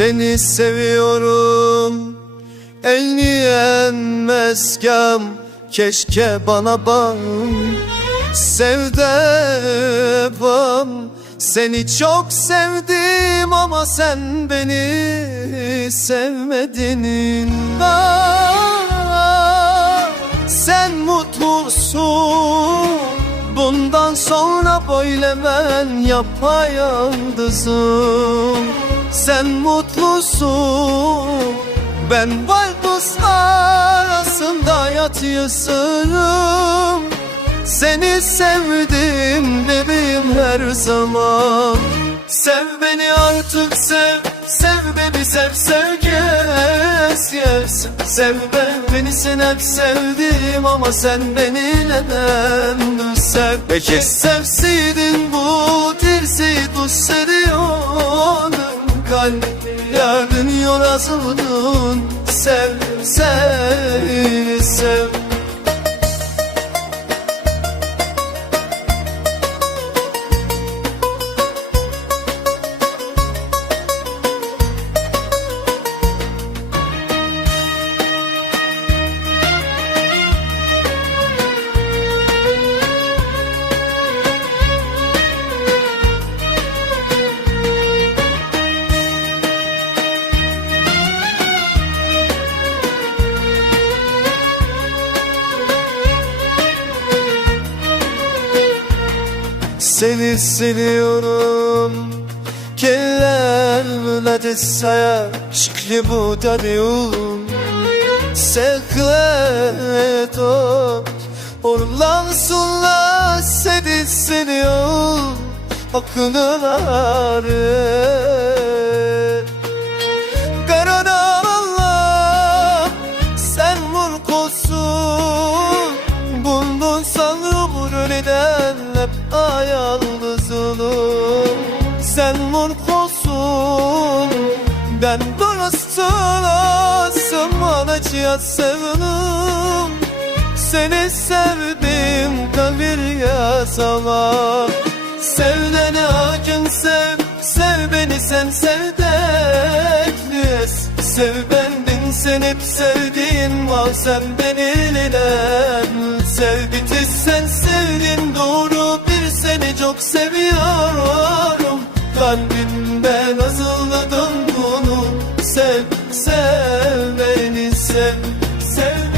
Seni seviyorum. Elniyen meskam Keşke bana bak. Sevdebam Seni çok sevdim ama sen beni sevmedin. Ah, Sen mutlusun. Bundan sonra böyle ben yapayalnızım Sen mutlusun. Ben vardus arasında yatıyorsun. Seni sevdim bebeğim her zaman. Sev beni artık sev Sev beni sev sev yes yes. Sev ben beni sen hep sevdim ama sen beni neden sev Peki. Sevseydin bu seriyordun Kalbimi yarın yorazıldın Sev sev Seni siliyorum. Kellerle de saya Şıklı bu darıyum Sekreto Orlan sulla Seni siliyorum. Akınıları hep ayalnızlığım Sen murkosun Ben dorastılasın Manacıya sevdim Seni sevdim kabir yazama Sevdene hakim sev Sev beni sen sevdekliyiz Sev bendin sen hep sevdiğin var Sen beni neden Sev bitir sen sevdin doğru çok seviyorum. Kalbimde nazlı bunu Sev, sev beni sev, sev.